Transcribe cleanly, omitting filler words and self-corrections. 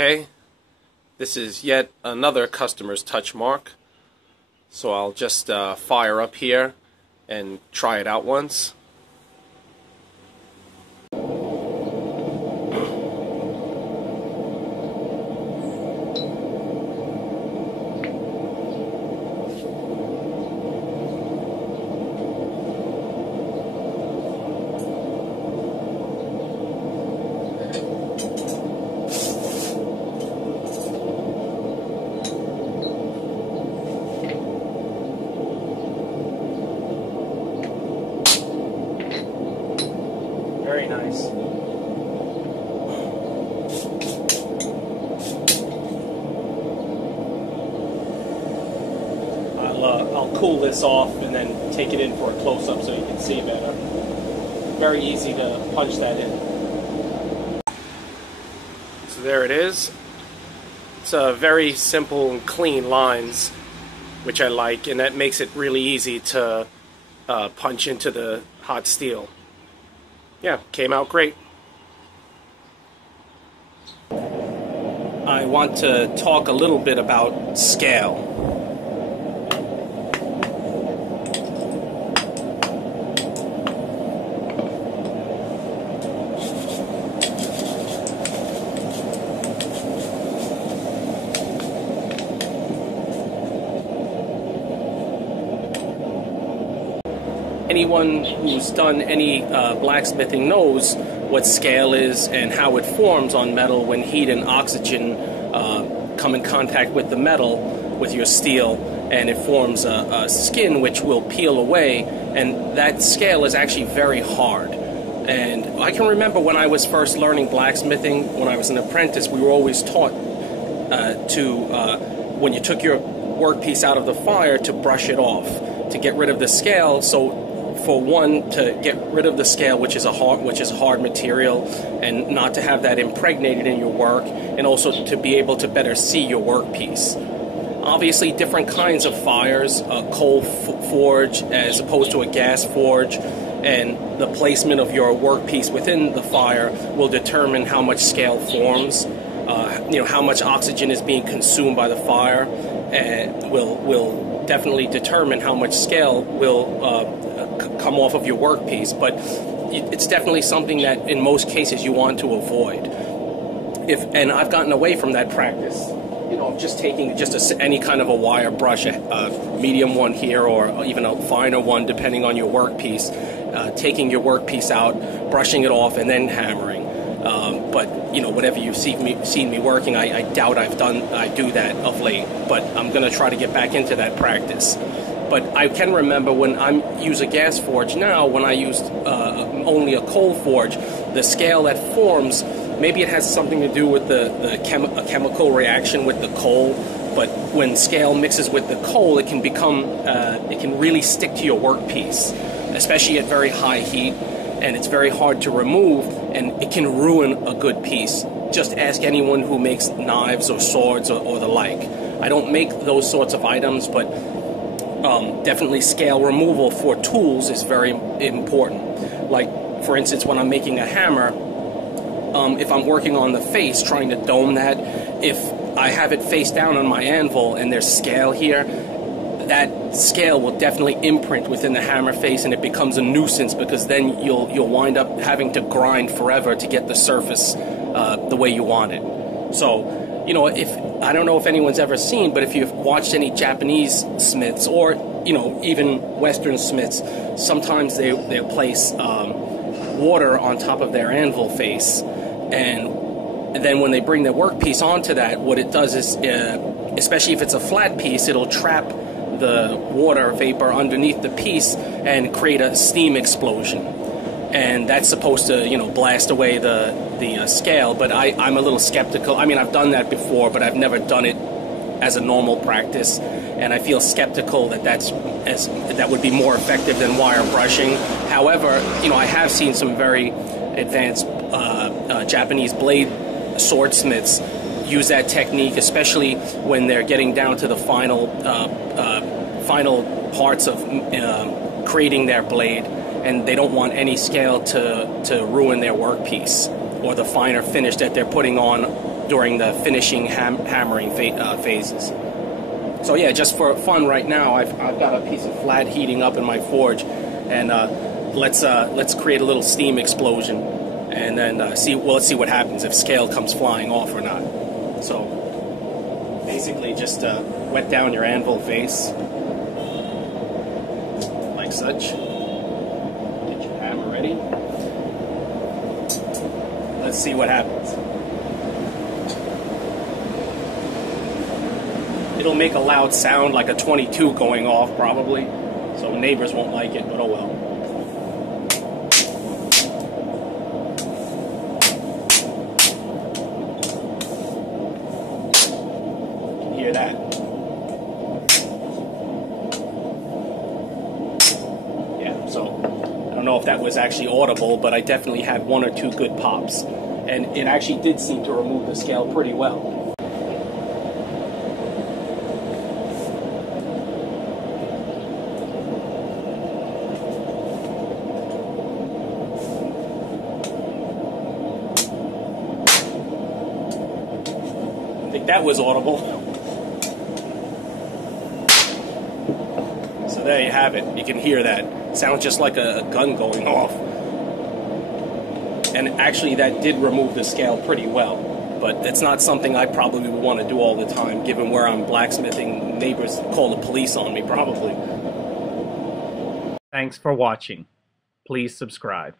Okay, this is yet another customer's touch mark, so I'll just fire up here and try it out once. Very nice. I'll cool this off and then take it in for a close-up so you can see better. Very easy to punch that in. So there it is. It's a very simple and clean lines, which I like, and that makes it really easy to punch into the hot steel. Yeah, came out great. I want to talk a little bit about scale. Anyone who's done any blacksmithing knows what scale is and how it forms on metal when heat and oxygen come in contact with the metal, with your steel, and it forms a skin which will peel away, and that scale is actually very hard. And I can remember when I was first learning blacksmithing, when I was an apprentice, we were always taught when you took your workpiece out of the fire, to brush it off, to get rid of the scale. So for one, to get rid of the scale, which is a hard material, and not to have that impregnated in your work, and also to be able to better see your workpiece. Obviously, different kinds of fires, a coal forge as opposed to a gas forge, and the placement of your workpiece within the fire will determine how much scale forms. How much oxygen is being consumed by the fire, and will definitely determine how much scale will come off of your workpiece. But it's definitely something that in most cases you want to avoid. And I've gotten away from that practice, just taking any kind of a wire brush, a medium one here or even a finer one depending on your workpiece, taking your workpiece out, brushing it off, and then hammering. But whenever you've seen me working, I doubt I do that of late. But I'm going to try to get back into that practice. But I can remember when I use a gas forge now, when I used only a coal forge, the scale that forms, maybe it has something to do with a chemical reaction with the coal. But when scale mixes with the coal, it can it can really stick to your workpiece, especially at very high heat. And it's very hard to remove, and it can ruin a good piece. Just ask anyone who makes knives or swords or the like. I don't make those sorts of items, but definitely scale removal for tools is very important. Like, for instance, when I'm making a hammer, if I'm working on the face, trying to dome that, if I have it face down on my anvil and there's scale here, that scale will definitely imprint within the hammer face, and it becomes a nuisance, because then you'll wind up having to grind forever to get the surface the way you want it. So, I don't know if anyone's ever seen, but if you've watched any Japanese smiths or even Western smiths, sometimes they'll place water on top of their anvil face, and then when they bring their workpiece onto that, what it does is, especially if it's a flat piece, it'll trap the water vapor underneath the piece and create a steam explosion, and that's supposed to blast away the scale. But I'm a little skeptical. I mean, I've done that before, but I've never done it as a normal practice, and I feel skeptical that would be more effective than wire brushing. However, I have seen some very advanced Japanese blade swordsmiths use that technique, especially when they're getting down to the final parts of creating their blade, and they don't want any scale to ruin their workpiece or the finer finish that they're putting on during the finishing hammering phases. So yeah, just for fun right now, I've got a piece of flat heating up in my forge, and let's create a little steam explosion, and then let's see what happens if scale comes flying off or not. So basically, just wet down your anvil face like such. Get your hammer ready. Let's see what happens. It'll make a loud sound like a 22 going off probably, so neighbors won't like it, but oh well. You can hear that. Yeah, so I don't know if that was actually audible, but I definitely had one or two good pops, and it actually did seem to remove the scale pretty well. I think that was audible. So there you have it. You can hear that. Sounds just like a gun going off. And actually that did remove the scale pretty well. But it's not something I probably would want to do all the time, given where I'm blacksmithing. Neighbors call the police on me probably. Thanks for watching. Please subscribe.